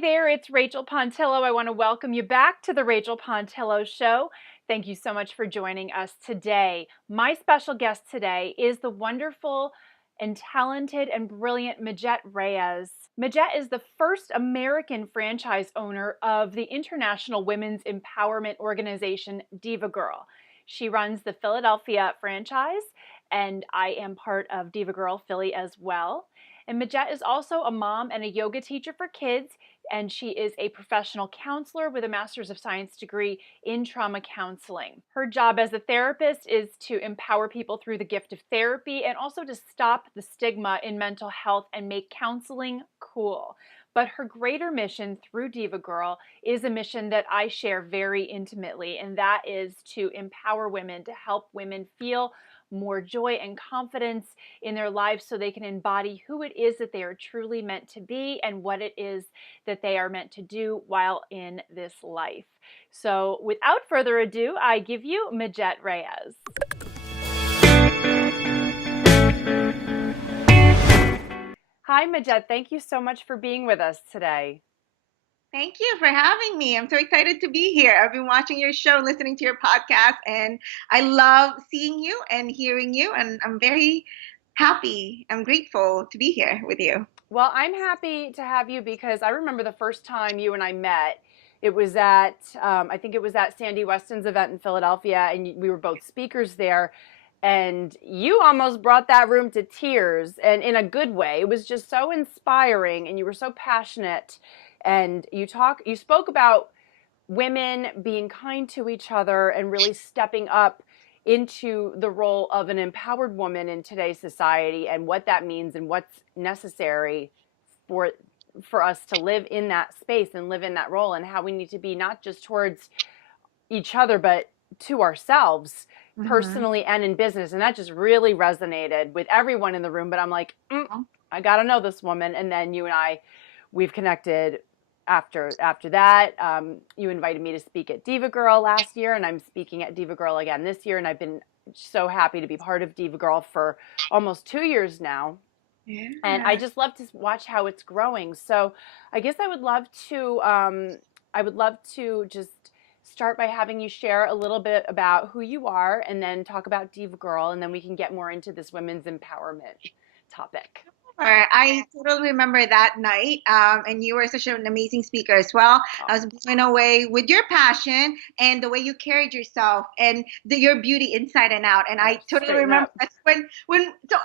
there, it's Rachel Pontillo. I want to welcome you back to the Rachel Pontillo Show. Thank you so much for joining us today. My special guest today is the wonderful and talented and brilliant Majet Reyes. Majet is the first American franchise owner of the international women's empowerment organization DivaGirl. She runs the Philadelphia franchise, and I am part of DivaGirl Philly as well. And Majet is also a mom and a yoga teacher for kids, and she is a professional counselor with a Master's of Science degree in trauma counseling. Her job as a therapist is to empower people through the gift of therapy and also to stop the stigma in mental health and make counseling cool. But her greater mission through DivaGirl is a mission that I share very intimately, and that is to empower women, to help women feel more joy and confidence in their lives so they can embody who it is that they are truly meant to be and what it is that they are meant to do while in this life. So without further ado, I give you Majet Reyes. Hi, Majet. Thank you so much for being with us today. Thank you for having me. I'm so excited to be here. I've been watching your show, listening to your podcast, and I love seeing you and hearing you, and I'm very happy. I'm grateful to be here with you. Well, I'm happy to have you because I remember the first time you and I met. It was at, I think it was at Sandy Weston's event in Philadelphia, and we were both speakers there. And you almost brought that room to tears, and in a good way. It was just so inspiring, and you were so passionate. And you spoke about women being kind to each other and really stepping up into the role of an empowered woman in today's society and what that means and what's necessary for us to live in that space and live in that role, and how we need to be not just towards each other but to ourselves personally and in business. And that just really resonated with everyone in the room. But I'm like, I gotta know this woman. And then you and I, we've connected after that. You invited me to speak at DivaGirl last year, and I'm speaking at DivaGirl again this year. And I've been so happy to be part of DivaGirl for almost 2 years now. Yeah. And I just love to watch how it's growing. So I guess I would love to just start by having you share a little bit about who you are, and then talk about DivaGirl, and then we can get more into this women's empowerment topic. I totally remember that night, and you were such an amazing speaker as well. I was blown away with your passion and the way you carried yourself and your beauty inside and out. And I totally remember that's so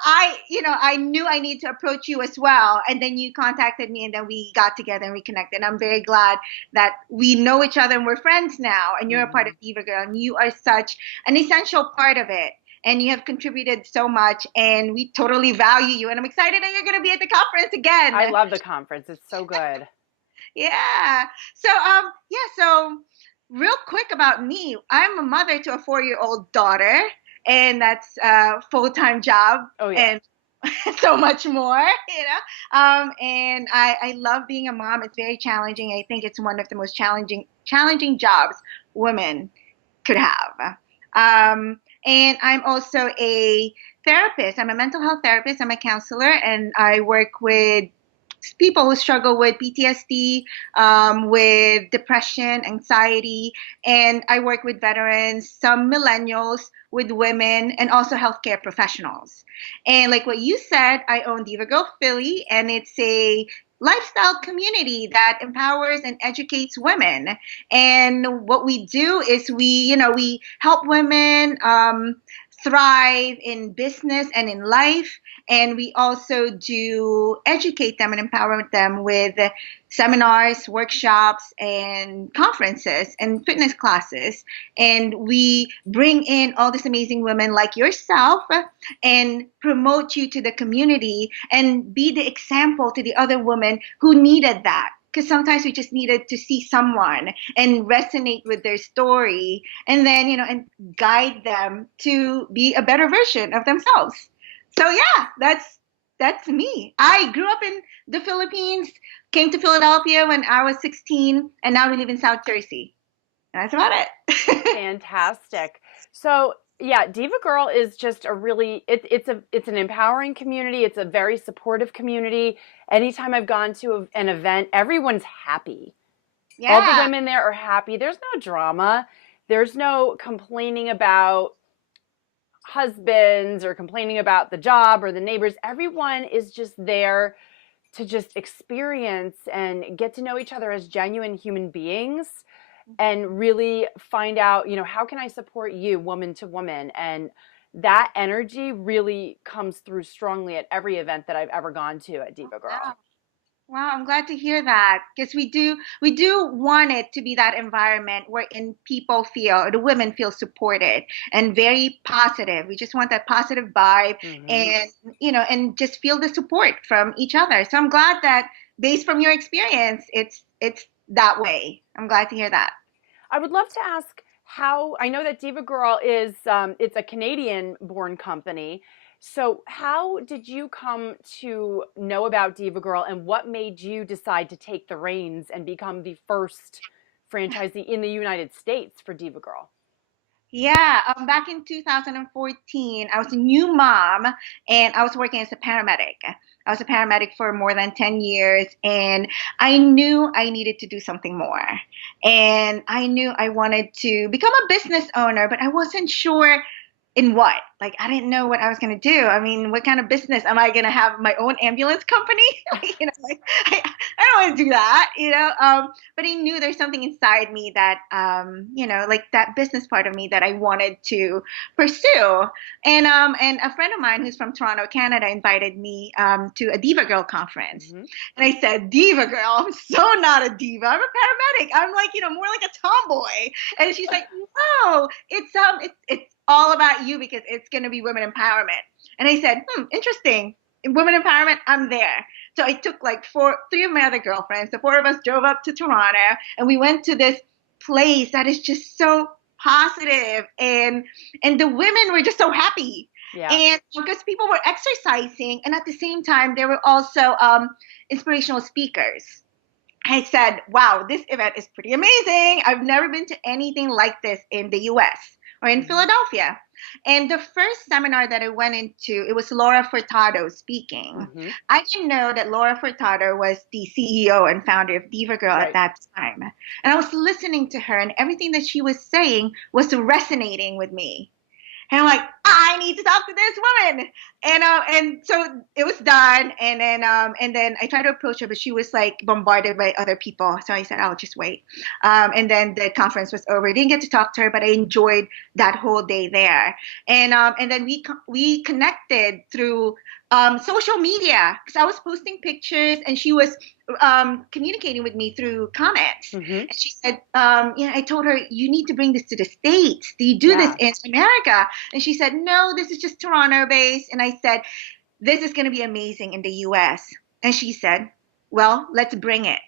I knew I need to approach you as well. And then you contacted me, and then we got together and we connected. I'm very glad that we know each other and we're friends now. And you're a part of DivaGirl, and you are such an essential part of it. And you have contributed so much, and we totally value you. And I'm excited that you're going to be at the conference again. I love the conference. It's so good. Yeah. So real quick about me. I'm a mother to a 4-year-old daughter, and that's a full-time job. Oh, yeah. And so much more, and I love being a mom. It's very challenging. I think it's one of the most challenging jobs women could have. And I'm also a therapist. I'm a mental health therapist. I'm a counselor, and I work with people who struggle with PTSD, with depression, anxiety, and I work with veterans, some millennials, with women, and also healthcare professionals. And like what you said, I own DivaGirl Philly, and it's a lifestyle community that empowers and educates women. And what we do is we help women thrive in business and in life. And we also do educate them and empower them with seminars, workshops, and conferences and fitness classes. And we bring in all these amazing women like yourself and promote you to the community and be the example to the other women who needed that. Because sometimes we just needed to see someone and resonate with their story, and then, and guide them to be a better version of themselves. So yeah, that's me. I grew up in the Philippines, came to Philadelphia when I was 16, and now we live in South Jersey. That's about it. Fantastic. So Yeah, DivaGirl is just a really it's an empowering community. It's a very supportive community. Anytime I've gone to an event, everyone's happy. All the Yeah. women there are happy. There's no drama. There's no complaining about husbands or complaining about the job or the neighbors. Everyone is just there to just experience and get to know each other as genuine human beings and really find out, how can I support you woman to woman? And that energy really comes through strongly at every event that I've ever gone to at Diva Girl. Wow. Wow, I'm glad to hear that because we do want it to be that environment wherein people feel the women feel supported and very positive. We just want that positive vibe Hmm. and and just feel the support from each other. So I'm glad that based from your experience, it's that way. I'm glad to hear that. I would love to ask how I know that Diva Girl is it's a Canadian born company. So how did you come to know about Diva Girl and what made you decide to take the reins and become the first franchisee in the United States for Diva Girl? Yeah, back in 2014, I was a new mom and I was working as a paramedic. I was a paramedic for more than 10 years and I knew I needed to do something more. And I knew I wanted to become a business owner, but I wasn't sure in what? Like, I didn't know what I was going to do. I mean, what kind of business am I going to have my own ambulance company? Like, I don't want to do that, but I knew there's something inside me that, like that business part of me that I wanted to pursue. And a friend of mine who's from Toronto, Canada, invited me to a Diva Girl conference. Hmm. And I said, Diva Girl, I'm so not a diva. I'm a paramedic. I'm like, more like a tomboy. And she's like, no, it's all about you because it's going to be women empowerment. And I said, interesting. In women empowerment, I'm there. So I took like three of my other girlfriends. The four of us drove up to Toronto and we went to this place that is just so positive and the women were just so happy. Yeah. And because people were exercising and at the same time there were also inspirational speakers. I said, wow, this event is pretty amazing. I've never been to anything like this in the US or in Hmm. Philadelphia. And the first seminar that I went into, it was Laura Furtado speaking. Hmm. I didn't know that Laura Furtado was the CEO and founder of Diva Girl at Right. that time. And I was listening to her, and everything that she was saying was resonating with me. And I'm like, I need to talk to this woman. And so it was done. And then I tried to approach her, but she was like bombarded by other people. So I said, I'll just wait. And then the conference was over. I didn't get to talk to her, but I enjoyed that whole day there. And then we connected through social media because I was posting pictures and she was communicating with me through comments. Hmm. And she said, I told her, you need to bring this to the States. Do you do this Yeah. in America? And she said, no, this is just Toronto based. And I said, this is going to be amazing in the US. And she said, well, let's bring it.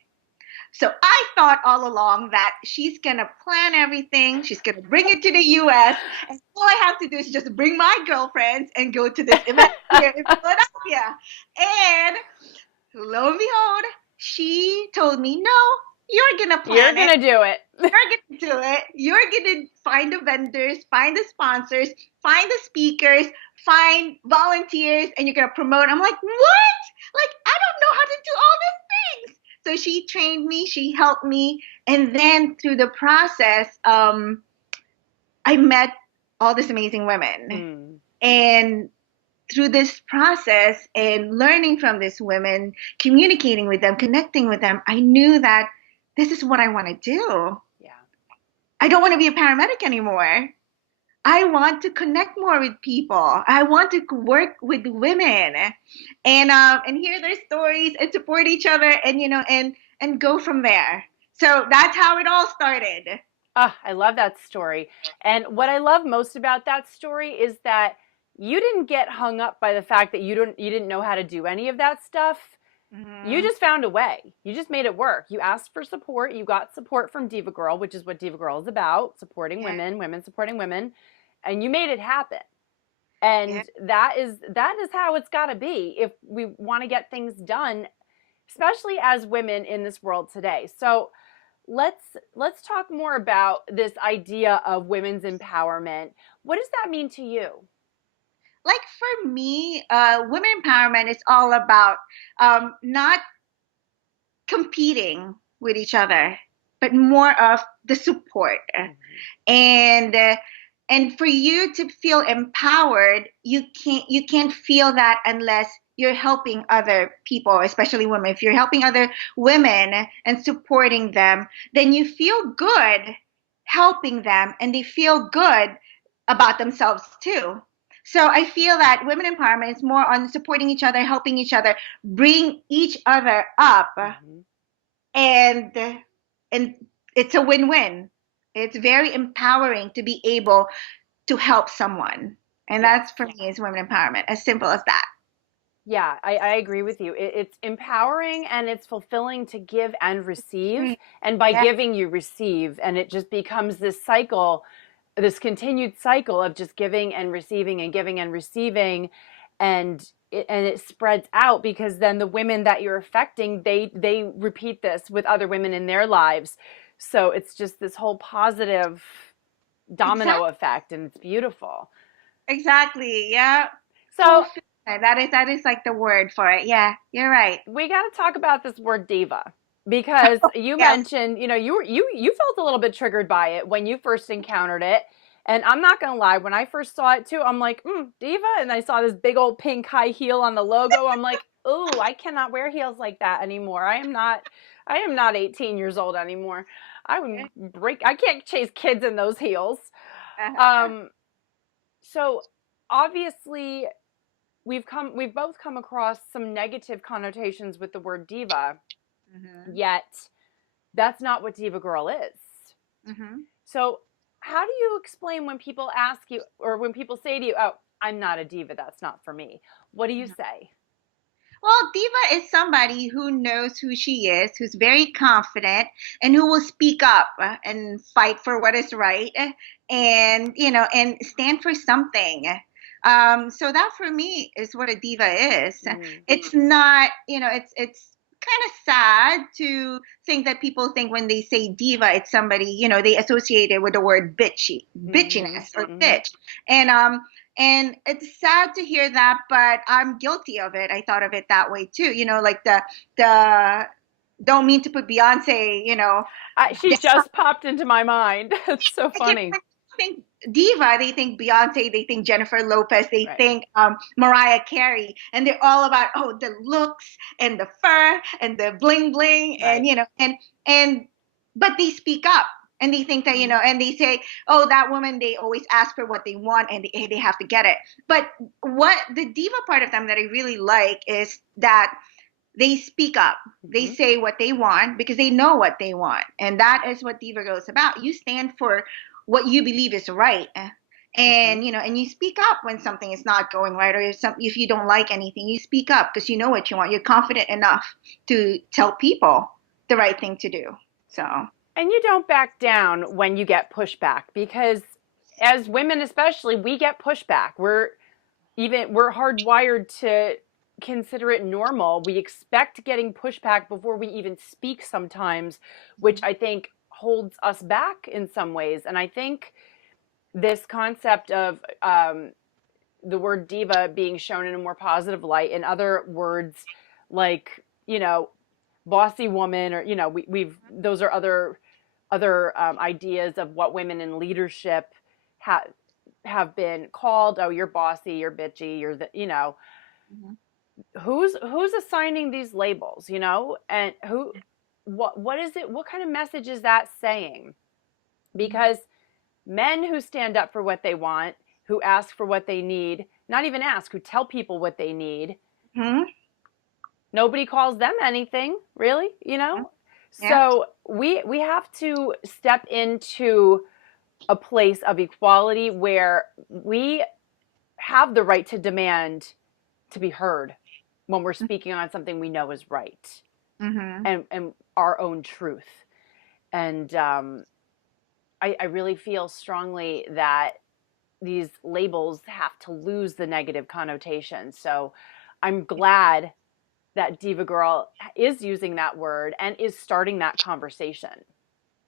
So I thought all along that she's going to plan everything. She's going to bring it to the US. And all I have to do is just bring my girlfriends and go to this event here in Philadelphia. And lo and behold, she told me, no, you're going to You're plan it. gonna do it. You're going to do it. You're going to find the vendors, find the sponsors, find the speakers, find volunteers, and you're going to promote. I'm like, what? Like, I don't know how to do all these things. So she trained me, she helped me. And then through the process, I met all these amazing women. Mm. And through this process and learning from these women, communicating with them, connecting with them, I knew that this is what I want to do. Yeah. I don't want to be a paramedic anymore. I want to connect more with people. I want to work with women and hear their stories and support each other and go from there. So that's how it all started. Ah, I love that story. And what I love most about that story is that you didn't get hung up by the fact that you didn't know how to do any of that stuff. You Hmm. just found a way. You just made it work. You asked for support. You got support from Diva Girl, which is what Diva Girl is about, supporting Yeah, women, women supporting women, and you made it happen. yeah. And that is how it's got to be if we want to get things done, especially as women in this world today. So let's talk more about this idea of women's empowerment. What does that mean to you? Like for me, women empowerment is all about not competing with each other, but more of the support. And and for you to feel empowered, you can't feel that unless you're helping other people, especially women. If you're helping other women and supporting them, then you feel good helping them, and they feel good about themselves too. So I feel that women empowerment is more on supporting each other, helping each other, bring each other up, Mm-hmm. and and it's a win-win. It's very empowering to be able to help someone, and Yes. that's for me is women empowerment, as simple as that. Yeah, I agree with you. It's empowering and it's fulfilling to give and receive. And by Yeah, giving, you receive. And it just becomes this cycle, this continued cycle of just giving and receiving and giving and receiving. And it spreads out because then the women that you're affecting, they repeat this with other women in their lives. So it's just this whole positive domino exactly, effect, and it's beautiful. exactly. Yeah, So fulfillment. That is like the word for it. Yeah, you're right. we got to talk about this word diva because you Yes. mentioned, you felt a little bit triggered by it when you first encountered it. And I'm not going to lie, when I first saw it too, I'm like, diva. And I saw this big old pink high heel on the logo. I'm like, oh, I cannot wear heels like that anymore. I am not 18 years old anymore. I can't chase kids in those heels. Uh-huh. Um, so obviously we've both come across some negative connotations with the word diva, Hmm. yet that's not what Diva Girl is. Hmm. So how do you explain when people ask you, or when people say to you, oh, I'm not a diva, that's not for me? What do you say? Well, diva is somebody who knows who she is, who's very confident, and who will speak up and fight for what is right, and and stand for something. So that for me is what a diva is. Mm, It's not, it's kind of sad to think that people think when they say diva, it's somebody, they associate it with the word mm-hmm, bitchiness or mm-hmm. bitch. And it's sad to hear that, but I'm guilty of it. I thought of it that way too. Like the don't mean to put Beyonce, She just popped into my mind. It's so like, funny. I think diva, they think Beyonce, they think Jennifer Lopez, they Right, think Mariah Carey, and they're all about the looks and the fur and the bling bling, and right. and but they speak up. And they think that, Mm-hmm, and they say, oh, that woman, they always ask for what they want, and they have to get it. But what the diva part of them that I really like is that they speak up. They mm-hmm, say what they want because they know what they want. And that is what Diva Girl is about. You stand for what you believe is right. mm-hmm. And you speak up when something is not going right, or if you don't like anything, you speak up because you know what you want. You're confident enough to tell people the right thing to do. So, And you don't back down when you get pushback, because as women especially, we get pushback. We're hardwired to consider it normal. We expect getting pushback before we even speak sometimes, which I think holds us back in some ways. And I think this concept of the word diva being shown in a more positive light, and other words like, bossy woman, or we've those are other ideas of what women in leadership have been called. Oh, you're bossy, you're bitchy, you're mhm. who's assigning these labels, and what is it, what kind of message is that saying? Because men who stand up for what they want, who ask for what they need, not even ask, who tell people what they need, Mhm. nobody calls them anything, really, Mhm. Yeah. so we have to step into a place of equality where we have the right to demand to be heard when we're speaking on something we know is right, Mhm. and our own truth. And I really feel strongly that these labels have to lose the negative connotation. So I'm glad that Diva Girl is using that word and is starting that conversation.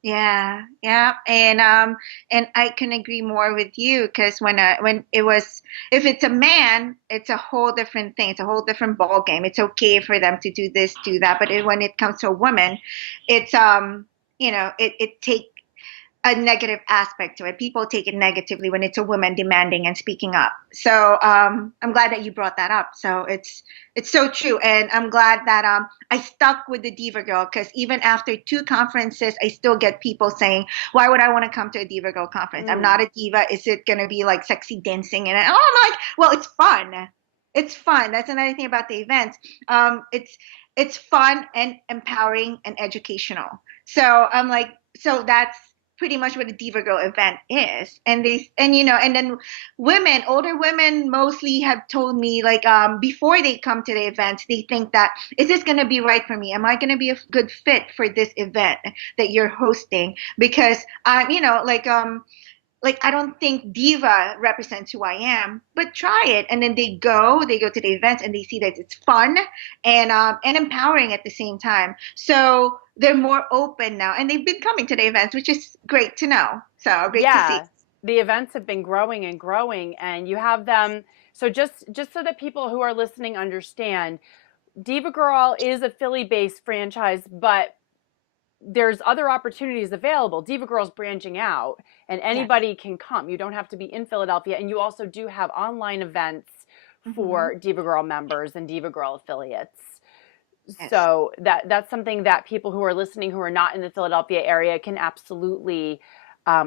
Yeah, yeah, and I can agree more with you because when it was if it's a man, it's a whole different thing. It's a whole different ball game. It's okay for them to do this, do that, but when it comes to a woman, it's it take a negative aspect to it. People take it negatively when it's a woman demanding and speaking up. So I'm glad that you brought that up. So it's so true, and I'm glad that I stuck with the Diva Girl because even after two conferences, I still get people saying, "Why would I want to come to a Diva Girl conference? I'm Mm. not a diva. Is it gonna be like sexy dancing?" And I'm like, "Well, it's fun. It's fun. That's another thing about the events. It's fun and empowering and educational. So I'm like, so that's pretty much what a Diva Girl event is. And then women, older women mostly have told me like before they come to the events, they think that is this gonna be right for me? Am I gonna be a good fit for this event that you're hosting? Because I'm, like I don't think diva represents who I am, but try it. And then they go to the events and they see that it's fun and empowering at the same time. So they're more open now, and they've been coming to the events, which is great to know. So great to see. Yeah, the events have been growing and growing, and you have them. So just so that people who are listening understand, Diva Girl is a Philly-based franchise, but there's other opportunities available. Diva Girl's branching out, and Yes. anybody can come. You don't have to be in Philadelphia, and you also do have online events Hmm. for Diva Girl members and Diva Girl affiliates. Yes. So that's something that people who are listening who are not in the Philadelphia area can absolutely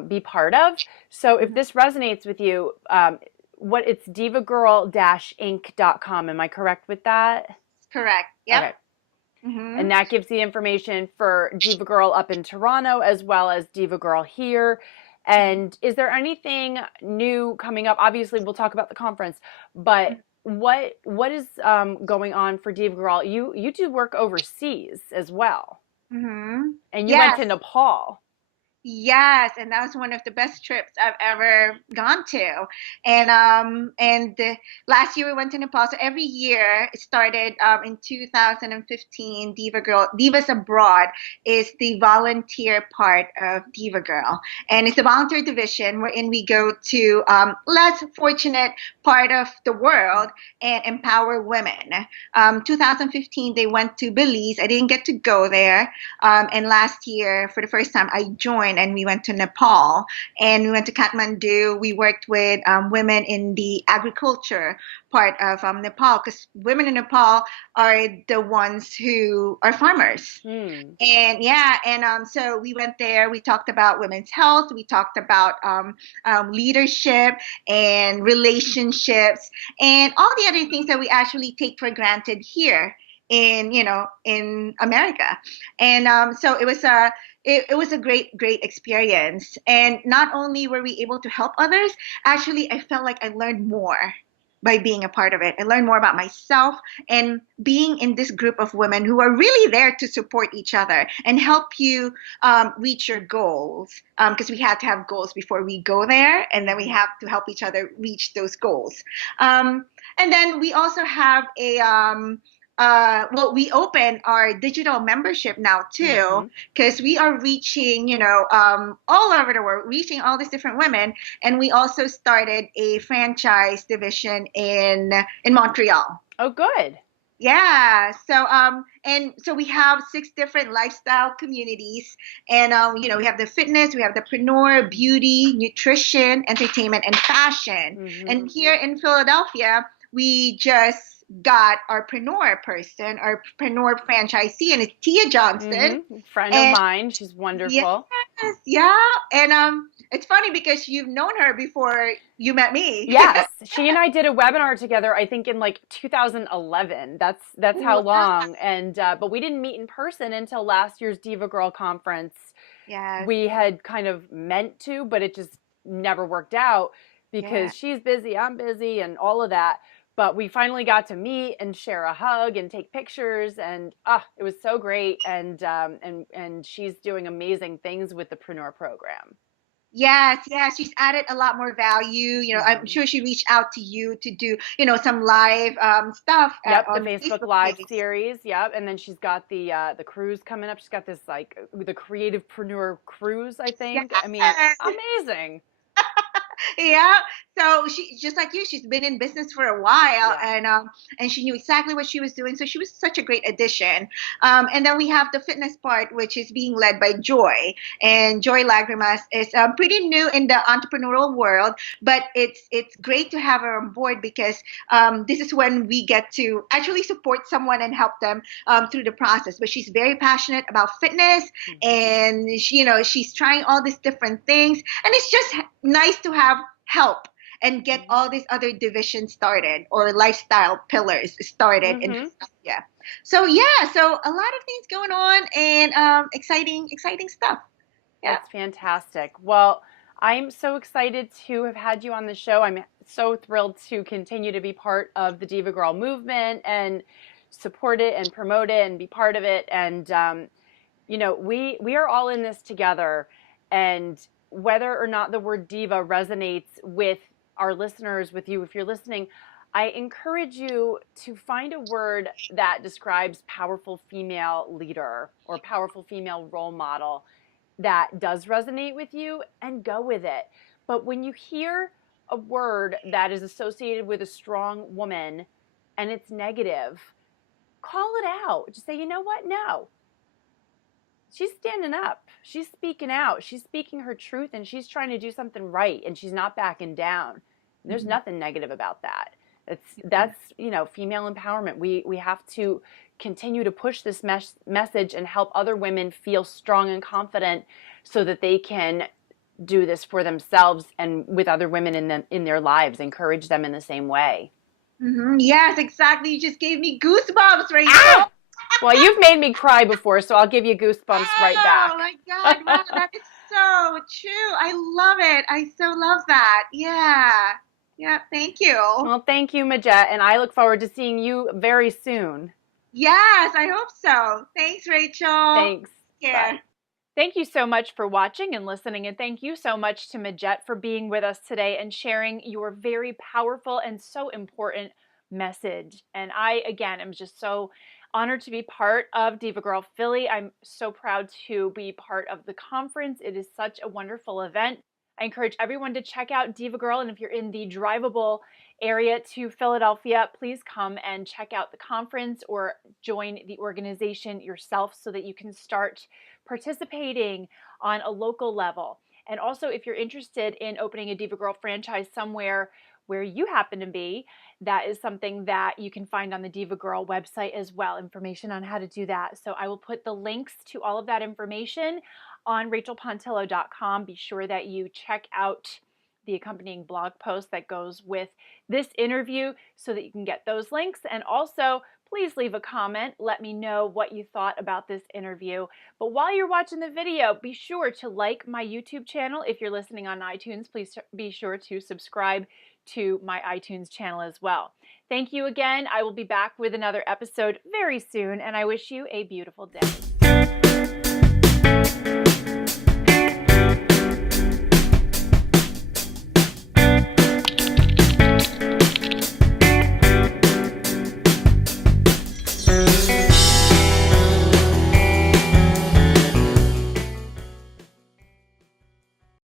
be part of. So if Hmm. this resonates with you, what it's divagirl-inc.com. Am I correct with that? Correct. Yep. Okay. Hmm. And that gives the information for Diva Girl up in Toronto as well as Diva Girl here. And is there anything new coming up? Obviously, we'll talk about the conference, but what is going on for Diva Girl? You do work overseas as well, Hmm. and you went Yes. to Nepal. Yes, and that was one of the best trips I've ever gone to. Last year we went to Nepal. So every year it started in 2015. Divas Abroad is the volunteer part of Diva Girl, and it's a volunteer division wherein we go to less fortunate part of the world and empower women. 2015 they went to Belize. I didn't get to go there, and last year, for the first time, I joined and we went to Nepal and we went to Kathmandu. We worked with women in the agriculture part of Nepal because women in Nepal are the ones who are farmers. Hmm. And yeah, and so we went there. We talked about women's health. We talked about leadership and relationships and all the other things that we actually take for granted here in America. And so it was a great experience. And not only were we able to help others, actually I felt like I learned more by being a part of it. I learned more about myself and being in this group of women who are really there to support each other and help you reach your goals. Because we had to have goals before we go there, and then we Mm-hmm. have to help each other reach those goals. Um, and then we also have we open our digital membership now too, Mm-hmm. because we are reaching, all over the world, reaching all these different women. And we also started a franchise division in Montreal. Oh, good. Yeah. And so we have six different lifestyle communities, and we have the fitness, we have the preneur, beauty, nutrition, entertainment, and fashion. Mm-hmm. And here in Philadelphia, we just got our preneur person, our preneur franchisee, and it's Tia Johnston. Mm-hmm. Friend of And mine. She's yes, wonderful. yeah, and it's funny because you've known her before you met me. Yes, she and I did a webinar together, I think in like 2011. That's how Wow. long. And but we didn't meet in person until last year's Diva Girl conference. Yes. We had kind of meant to, but it just never worked out Yeah. because she's busy, I'm busy, and all of that. But we finally got to meet and share a hug and take pictures, and it was so great. And she's doing amazing things with the Preneur program. Yes, yes, she's added a lot more value. I'm Hmm. sure she reached out to you to do, some live stuff Yep, the on Facebook Facebook Live page. series. Yep, and then she's got the cruise coming up. She's got this like the creativepreneur cruise, I think. I mean, Yes. amazing. Yeah. So she, just like you, she's been in business for a while, Yeah. and she knew exactly what she was doing. So she was such a great addition. And then we have the fitness part, which is being led by Joy, and Joy Lagrimas is pretty new in the entrepreneurial world, but it's great to have her on board because this is when we get to actually support someone and help them through the process. But she's very passionate about fitness, Hmm. and she's trying all these different things, and it's just nice to have help and get all these other divisions started or lifestyle pillars started in Hmm. Philadelphia. So yeah, so a lot of things going on, and exciting stuff. Yeah. That's fantastic. Well, I'm so excited to have had you on the show. I'm so thrilled to continue to be part of the Diva Girl movement and support it and promote it and be part of it. And we are all in this together. And whether or not the word diva resonates with our listeners, with you, if you're listening, I encourage you to find a word that describes powerful female leader or powerful female role model that does resonate with you and go with it. But when you hear a word that is associated with a strong woman and it's negative, call it out. Just say, you know what? No. She's standing up. She's speaking out. She's speaking her truth and she's trying to do something right and she's not backing down. There's Mhm. nothing negative about that. That's female empowerment. We have to continue to push this message and help other women feel strong and confident so that they can do this for themselves and with other women in their lives, encourage them in the same way. Yes, exactly. You just gave me goosebumps, Rachel. Ah! Well, you've made me cry before, so I'll give you goosebumps right Oh back. my God! Wow, that is so true. I love it. I so love that. Yeah. Yeah. Thank you. Well, thank you, Majet, and I look forward to seeing you very soon. Yes, I hope so. Thanks, Rachel. Thanks. Take Bye. care. Thank you so much for watching and listening, and thank you so much to Majet for being with us today and sharing your very powerful and so important message. And I, again, am just so honored to be part of DivaGirl Philly. I'm so proud to be part of the conference. It is such a wonderful event. I encourage everyone to check out DivaGirl, and if you're in the drivable area to Philadelphia, please come and check out the conference or join the organization yourself so that you can start participating on a local level. And also, if you're interested in opening a DivaGirl franchise somewhere where you happen to be, that is something that you can find on the DivaGirl website as well, information on how to do that. So I will put the links to all of that information on rachelpontillo.com. Be sure that you check out the accompanying blog post that goes with this interview so that you can get those links. And also, please leave a comment. Let me know what you thought about this interview. But while you're watching the video, be sure to like my YouTube channel. If you're listening on iTunes, please be sure to subscribe to my iTunes channel as well. Thank you again. I will be back with another episode very soon, and I wish you a beautiful day.